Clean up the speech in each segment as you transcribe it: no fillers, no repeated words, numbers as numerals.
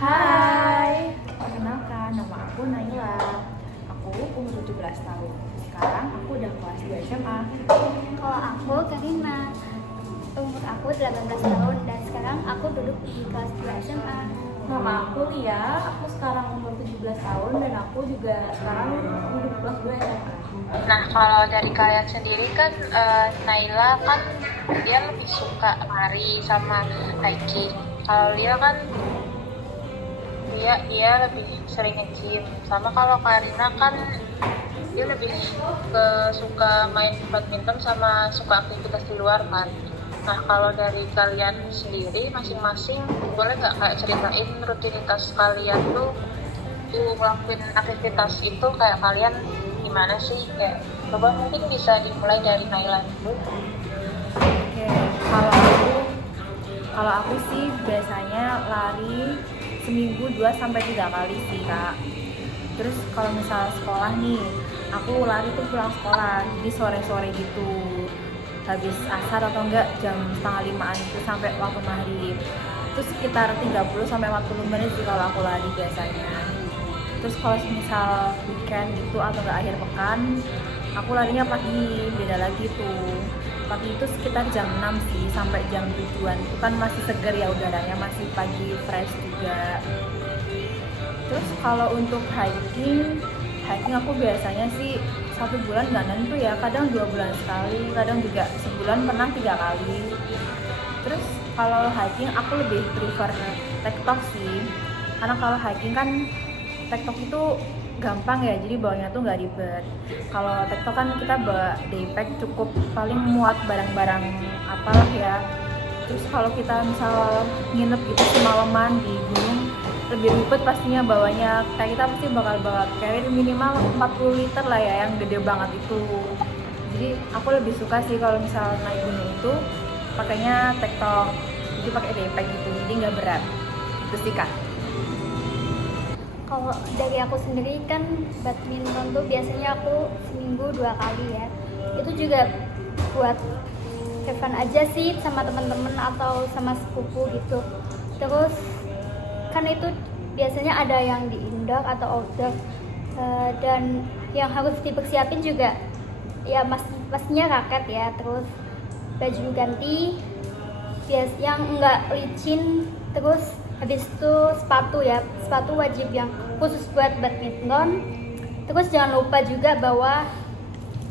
Hai, perkenalkan nama aku Naila. Aku umur 17 tahun. Sekarang aku udah kelas 2 SMA. Kalau aku Karina, umur aku 18 tahun dan sekarang aku duduk di kelas 2 SMA. Nama aku Lia, aku sekarang umur 17 tahun dan aku juga sekarang duduk kelas 2 SMA. Nah, kalau dari kalian sendiri kan Naila kan dia lebih suka lari sama hiking. Kalau Lia kan dia lebih sering nge-gym. Sama kalau Karina kan dia lebih suka main badminton sama suka aktivitas di luar kan. Nah, kalau dari kalian sendiri masing-masing boleh nggak kayak ceritain rutinitas kalian tuh ngelakuin aktivitas itu kayak kalian gimana sih? Kayak coba mungkin bisa dimulai dari Naila dulu. Oke, kalau aku sih biasanya lari seminggu 2-3 kali sih, Kak. Terus kalau misal sekolah nih, aku lari tuh pulang sekolah, jadi sore-sore gitu. Habis asar atau enggak jam 4:30 itu sampai waktu maghrib. Itu sekitar 30-40 menit sih kalau aku lari biasanya. Terus kalau misal weekend gitu atau enggak akhir pekan, aku larinya pagi, beda lagi tuh. Pagi itu sekitar jam 6 sih sampai jam 7-an. Itu kan masih seger ya udaranya, masih pagi, fresh juga. Terus kalau untuk hiking aku biasanya sih 1 bulan nggak nentu ya, kadang 2 bulan sekali, kadang juga sebulan pernah 3 kali. Terus kalau hiking aku lebih prefer tektok sih, karena kalau hiking kan tektok itu gampang ya, jadi bawanya tuh nggak ribet. Kalau tektok kan kita bawa daypack cukup, paling muat barang-barang apalah ya. Terus kalau kita misal nginep gitu semalaman di gunung, lebih ribet pastinya bawanya. Kayak kita pasti bakal carry minimal 40 liter lah ya, yang gede banget itu. Jadi aku lebih suka sih kalau misal naik gunung itu pakainya tektok, jadi pakai daypack gitu, jadi nggak berat. Itu sih, Kak. Kalau dari aku sendiri kan badminton tuh biasanya aku seminggu 2 kali ya. Itu juga buat have fun aja sih sama teman-teman atau sama sepupu gitu. Terus kan itu biasanya ada yang di indoor atau outdoor, dan yang harus dipersiapin juga ya pastinya raket ya, terus baju ganti yang enggak licin, terus habis itu sepatu wajib yang khusus buat badminton. Terus jangan lupa juga bawa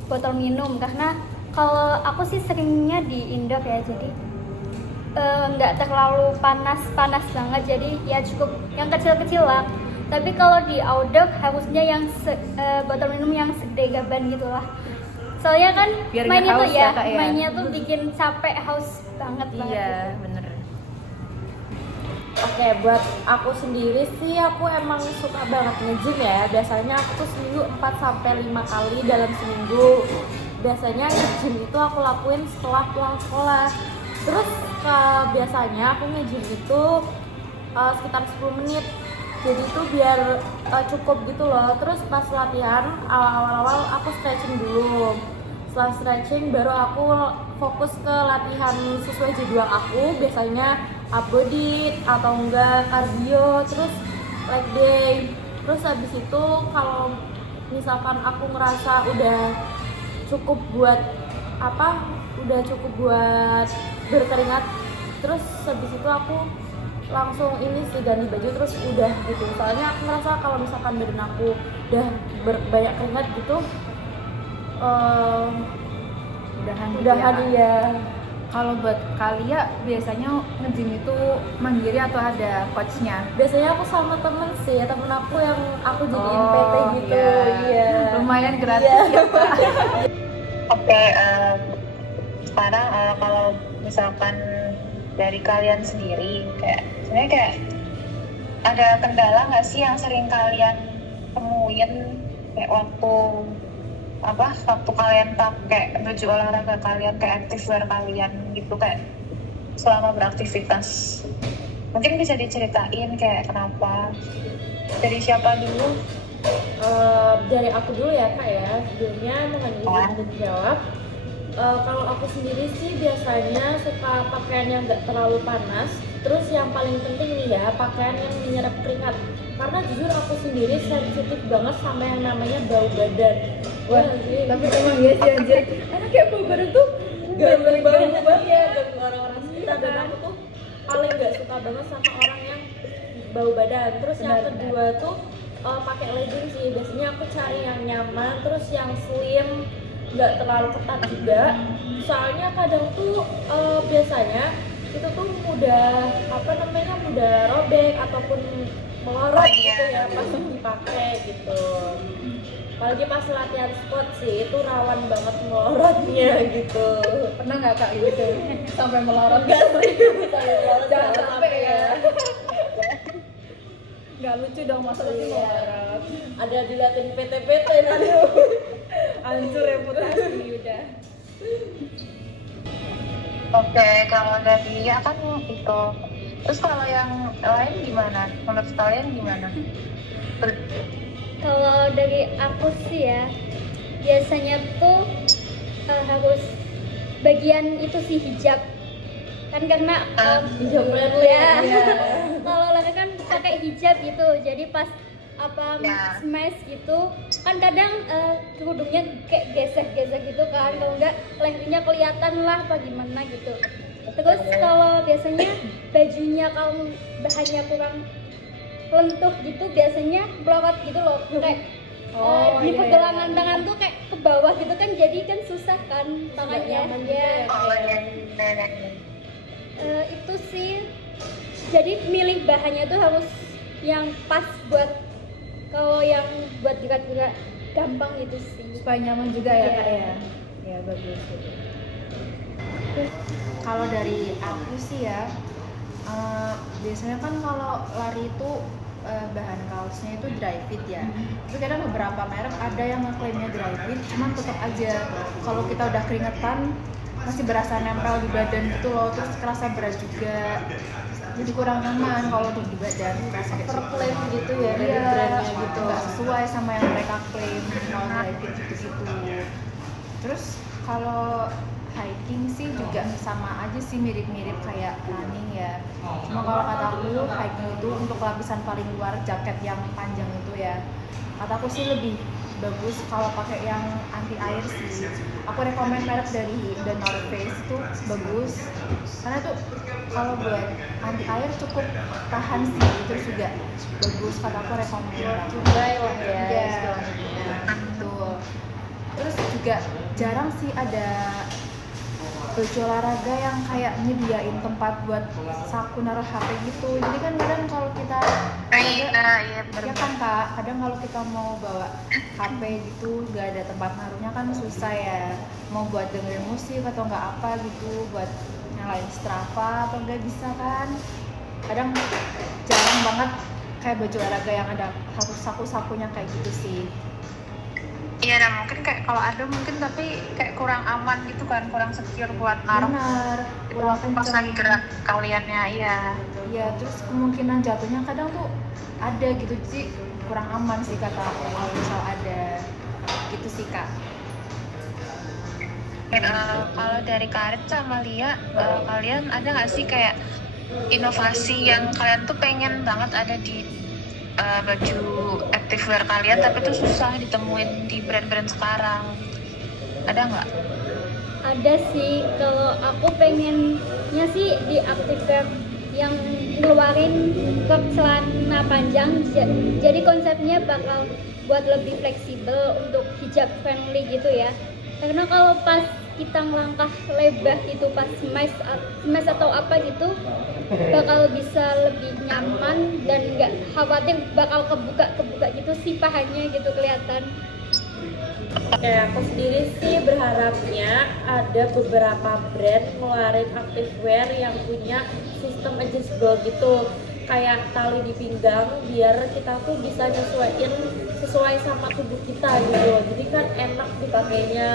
botol minum, karena kalau aku sih seringnya di indoor ya, jadi nggak terlalu panas banget, jadi ya cukup yang kecil-kecil lah. Tapi kalau di outdoor harusnya yang botol minum yang segede gaban gitulah, soalnya kan Biar main itu haus ya, Kak, ya. mainnya tuh bikin capek, haus banget Iya, gitu. bener. Oke, buat aku sendiri sih aku emang suka banget nge-gym ya. Biasanya aku tuh seminggu 4-5 kali dalam seminggu. Biasanya nge-gym itu aku lakuin setelah pulang sekolah. Terus biasanya aku nge-gym itu sekitar 10 menit. Jadi itu biar cukup gitu loh. Terus pas latihan awal-awal aku stretching dulu. Setelah stretching baru aku fokus ke latihan sesuai jadwal aku. Biasanya upper body atau enggak cardio, terus leg day. Terus habis itu kalau misalkan aku ngerasa udah cukup buat berkeringat, terus habis itu aku langsung ini sih ganti baju terus udah gitu. Soalnya aku ngerasa kalau misalkan badan aku udah banyak keringat gitu, udahan ya. Kalau buat Kalia biasanya nge-gym itu mandiri atau ada coachnya? Biasanya aku sama temen aku yang aku jadiin PT gitu. Iya. Lumayan gratis ya, Pak. Oke, sekarang kalau misalkan dari kalian sendiri sebenarnya kayak ada kendala nggak sih yang sering kalian temuin kayak waktu kalian pakai baju olahraga kalian, kayak activewear kalian gitu, kayak selama beraktivitas? Mungkin bisa diceritain kayak kenapa. Dari siapa dulu? Dari aku dulu ya Kak ya, sebelumnya mohon izin untuk jawab. Kalau aku sendiri sih biasanya suka pakaian yang nggak terlalu panas, Terus yang paling penting nih ya, pakaian yang menyerap keringat. Karena jujur aku sendiri sensitif banget sama yang namanya bau badan. Wah, tapi emang iya sih anjir. Karena kayak bau badan tuh ganggu banget ya ganggu orang-orang sekitar, dan aku tuh paling gak suka banget sama orang yang bau badan. Terus yang Benar, kedua tuh pakai legging sih. Biasanya aku cari yang nyaman, terus yang slim, nggak terlalu ketat juga. Soalnya kadang tuh biasanya itu tuh mudah mudah robek ataupun melorot gitu ya pas dipakai gitu. Apalagi pas latihan sport sih itu rawan banget melorotnya gitu. Pernah nggak Kak gitu? Sampai melorot? Enggak sering sampai melorot, Jangan sampai ya. Nggak lucu dong, masa lucu melorot. Ada diliatin PT-PT nanti. Hancur reputasi udah. Oke, kalau dari ya kan itu. Terus kalau yang lain gimana? Menurut kalian gimana? Kalau dari aku sih ya, biasanya tuh harus bagian itu sih hijab. Kan karena Hijab ya. Iya. Kalau laki kan pakai hijab gitu. Jadi pas Ya. smash gitu kan kadang kerudungnya kayak gesek-gesek gitu kan, kalau enggak lehernya kelihatan lah apa gimana gitu. Terus kalau biasanya bajunya kalau bahannya kurang lentuh gitu biasanya melorot gitu loh, kayak di iya, pergelangan tangan tuh kayak ke bawah gitu kan, jadi kan susah kan tangannya nyaman ya. juga ya. Oh ya. Itu sih, jadi milih bahannya tuh harus yang pas buat, kalau yang buat gerak-gerak gampang gitu sih. Supaya nyaman juga ya Iya. Kak ya. Ya bagus. Kalau dari aku sih ya, biasanya kan kalau lari itu bahan kaosnya itu dry fit ya. Tapi kadang beberapa merek ada yang ngeklaimnya dry fit, cuman tetap aja kalau kita udah keringetan masih berasa nempel di badan gitu loh, terus kerasa berat juga. Jadi kurang nyaman kalau di badan, kerasa kayak Overclaim gitu ya dari iya, brandnya gitu. nggak sesuai sama yang mereka klaim mau dry fit gitu-gitu. Terus kalau hiking sih juga sama aja sih, mirip-mirip kayak running ya. Cuma kalau kataku hiking itu untuk lapisan paling luar jaket yang panjang itu ya, kataku sih lebih bagus kalau pakai yang anti air sih. Aku rekomend merek dari The North Face itu bagus, karena tuh kalau buat anti air cukup tahan sih, terus juga bagus, kataku rekomend banget. Dubai lah ya. Iya, istilahnya. betul. Terus juga jarang sih ada baju olahraga yang kayak nyediain tempat buat saku naruh HP gitu. Jadi kan kadang kalau kita Iya, ya kan Kak, kadang kalau kita mau bawa HP gitu gak ada tempat naruhnya kan susah ya. Mau buat dengerin musik atau nggak apa gitu, buat nyalain Strava atau nggak bisa kan. Kadang jarang banget kayak baju olahraga yang ada saku-sakunya kayak gitu sih. Iya, dan mungkin kayak kalau ada mungkin tapi kayak kurang aman gitu kan, kurang secure buat naruh. Benar, kurang Pas lagi kenceng. gerak kaliannya, iya. Iya, terus kemungkinan jatuhnya kadang tuh ada gitu sih, kurang aman sih kata aku kalau misal ada gitu sih Kak. Kalau dari Karin sama Lia, kalian ada nggak sih kayak inovasi yang kalian tuh pengen banget ada di baju activewear kalian, tapi tuh susah ditemuin di brand-brand sekarang? Ada nggak? Ada sih, kalau aku pengennya sih di activewear yang ngeluarin top celana panjang, jadi konsepnya bakal buat lebih fleksibel untuk hijab friendly gitu ya. Karena kalau pas kita ngelangkah lebar gitu pas smash atau apa gitu, bakal bisa lebih nyaman dan nggak khawatir bakal kebuka gitu sih pahannya gitu kelihatan. Kayak aku sendiri sih berharapnya ada beberapa brand ngeluarin activewear yang punya sistem adjustable gitu, kayak tali di pinggang, biar kita tuh bisa nyesuaiin sesuai sama tubuh kita gitu. Jadi kan enak dipakainya,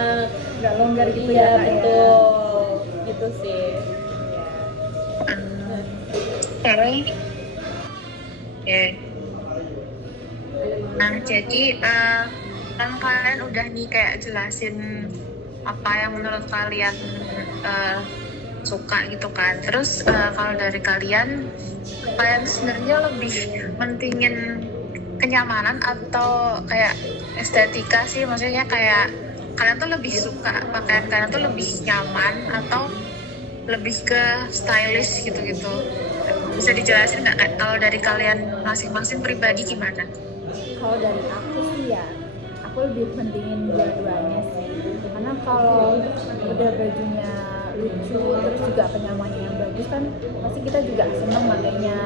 Nggak longgar gitu iya, ya Kak ya. betul gitu sih. Oke. Nah, jadi kan kalian udah nih kayak jelasin apa yang menurut kalian suka gitu kan. Terus kalau dari kalian sebenarnya lebih mentingin kenyamanan atau kayak estetika sih? Maksudnya kayak kalian tuh lebih suka pakaian kalian tuh lebih nyaman atau lebih ke stylish gitu-gitu? Bisa dijelasin nggak Kak, kalau dari kalian masing-masing pribadi gimana? Kalau dari aku sih ya, aku lebih pentingin dua-duanya sih. Karena kalau udah bajunya lucu, terus juga kenyamanannya yang bagus kan, pasti kita juga seneng makainya.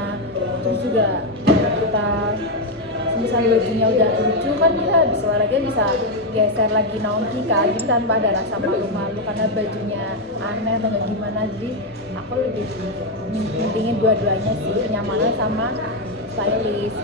Terus juga kalau kita misalnya bajunya udah lucu kan, kita habis olahraga bisa geser lagi nongki kan, jadi tanpa ada rasa malu-malu karena bajunya aneh atau nggak gimana. Jadi aku lebih pentingin dua-duanya sih, kenyamanan sama stylish.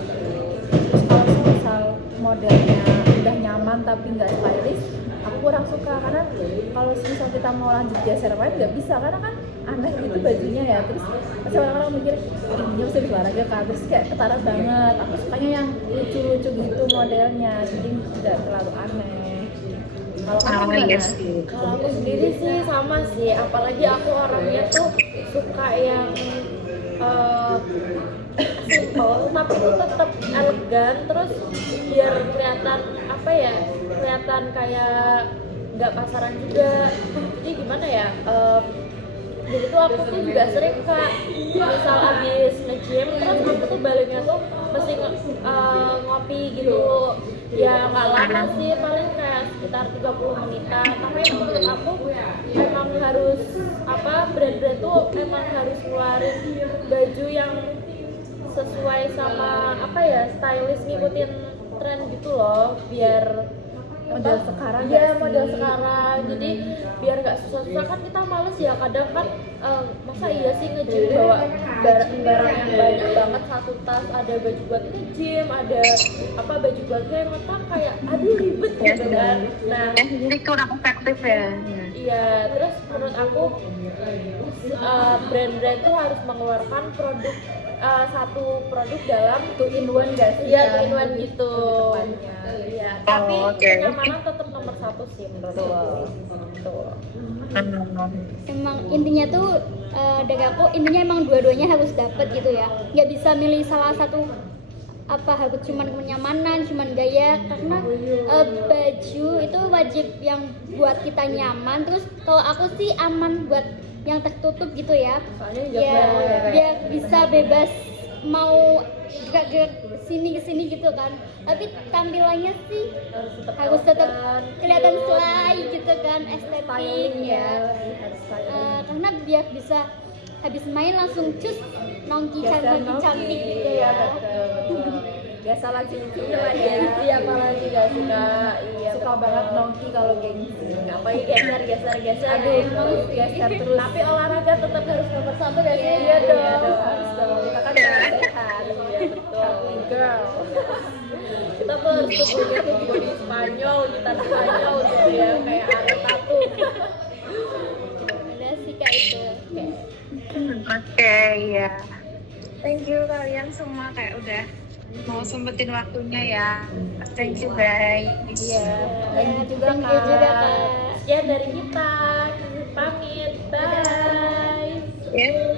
Terus kalau misal modelnya udah nyaman tapi nggak stylish, aku kurang suka. Karena kalau misal kita mau lanjut geser lain nggak bisa, karena kan aneh gitu bajunya ya. Terus pasti orang-orang mikir ini mesti olahraga kan, terus kayak ketara banget. Aku sukanya yang lucu-lucu gitu modelnya, jadi nggak terlalu aneh. Kalau kamu gimana? Kalau aku sendiri sih sama sih, apalagi aku orangnya tuh suka yang simple tapi tuh tetap elegan, terus biar kelihatan apa ya, kelihatan kayak nggak pasaran juga. Jadi gimana ya, jadi tuh aku tuh juga sering Kak, misal abis nge-gym terus aku tuh baliknya tuh mesti ngopi gitu ya, nggak lama sih, paling kayak sekitar 30 menitan. Tapi menurut aku emang harus apa, brand-brand tuh emang harus ngeluarin baju yang sesuai sama apa ya, stylish, ngikutin tren gitu loh, biar Model sekarang ya nggak model sih? sekarang. Jadi biar nggak susah-susah kan, kita males ya kadang kan, masa iya sih nge-gym bawa barang yang banyak banget, satu tas ada baju buat nge-gym, ada apa baju buat hangout, kan kayak aduh ribet gitu kan. Nah Jadi kurang efektif ya. iya, terus menurut aku brand-brand tuh harus mengeluarkan produk, satu produk dalam Two in one gak sih? ya kan? 2-in-1 gitu. Kedepannya. Iya, tapi oke. kenyamanan tetap nomor satu sih menurut aku. Tuh. Emang intinya tuh dari aku intinya emang dua-duanya harus dapet gitu ya, nggak bisa milih salah satu apa, harus cuman kenyamanan, cuman gaya. Karena baju itu wajib yang buat kita nyaman, terus kalau aku sih aman buat yang tertutup gitu ya. Soalnya juga Ya kayak biar bisa bebas mau gerak-gerak sini kesini gitu kan, tapi tampilannya sih harus tetap kelihatan selai gitu kan, estetik ya. Karena biar bisa habis main langsung cus nongki cantik gitu ya. Biasa lagi lah ya. gengsi apalagi gak suka. Iya, Suka betul. banget nongki kalau gengsi. Apalagi geser. Aduh, geser terus. Tapi olahraga tetap harus nomor satu gak sih? Iya dong, harus dong. Kita kan orang sehat. Iya betul. Healthy girl. Kita tuh harus tubuhnya tuh body Spanyol, kita Spanyol gitu ya, kayak ada tatu. Ada sih kak itu. Oke, ya. Thank you kalian semua kayak udah mau sempetin waktunya ya. Thank you guys. Iya. Dan juga Thank you juga kak. Sekian dari kita, pamit, bye. Ya.